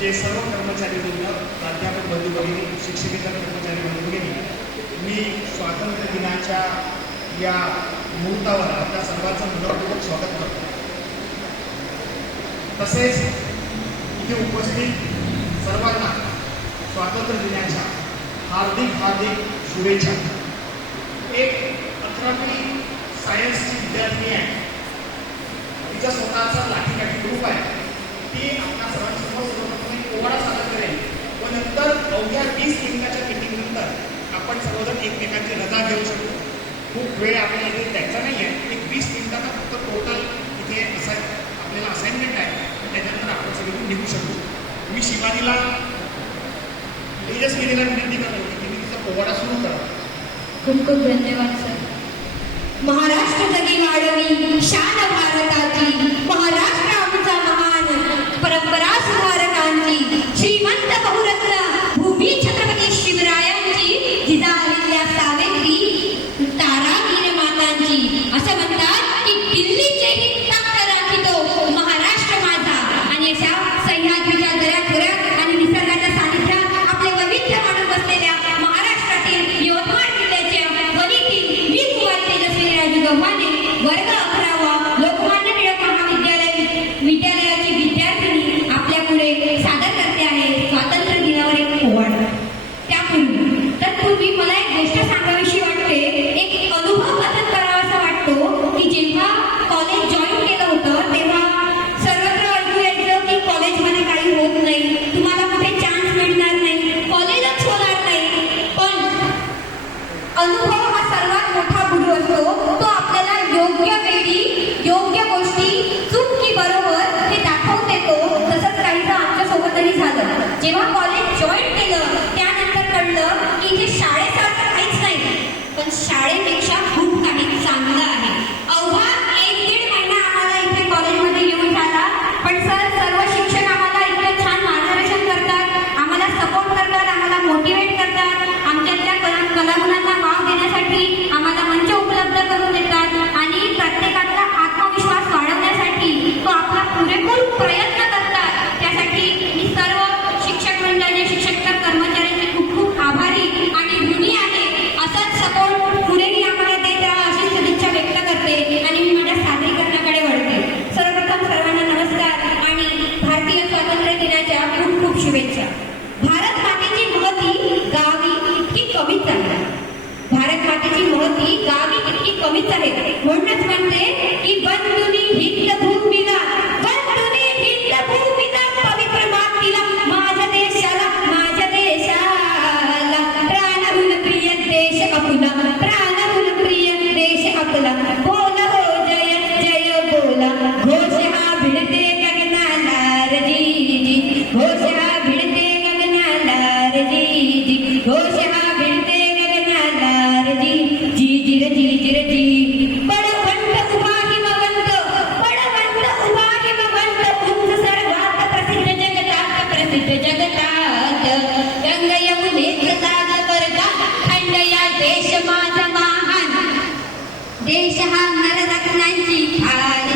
जे सर्व कर्मचारी वर्ग प्राध्यापक बंधू भगिनी शिक्षकेतर कर्मचारी बंधू भगिनी मी स्वातंत्र्य दिनाच्या या मुहूर्तावर आपल्या सर्वांचं मनपूर्वक स्वागत करतो. तसेच इथे उपस्थित सर्वांना स्वातंत्र्य दिनाच्या हार्दिक हार्दिक शुभेच्छा. एक अकरावी सायन्सची विद्यार्थिनी आहे. तिचा स्वतःचा लाठीकाठी ग्रुप आहे. ती आपल्या सर्वांची अवघ्या वीस मिनिटाच्या मिटिंगनंतर आपण सर्वजण एकमेकांची रजा घेऊ शकतो. खूप वेळ आपल्याला इथे द्यायचा नाही आहे एक वीस मिनिटाचा फक्त टोटल इथे असाय आपल्याला असाइनमेंट आहे. त्याच्यानंतर आपण सगळं निघू शकतो. मी शिवानीला तेजस्विनीला विनंती करतो की मी तिचा पोवाडा सुरू करा. खूप खूप धन्यवाद सर. महाराष्ट्र जगी वाढवी शान भारताची. महाराष्ट्र आमचा पण शाळेपेक्षा खूप काही चांगलं आहे. दिनाच्या खूप खूप शुभेच्छा. भारत मातेची महती गावी इतकी कमीच आहे भारत मातेची महती गावी इतकी कमीच आहे म्हणूनच म्हणते की बंधुनी हिंद भूमी Deixa a ramada da canadinha, cara.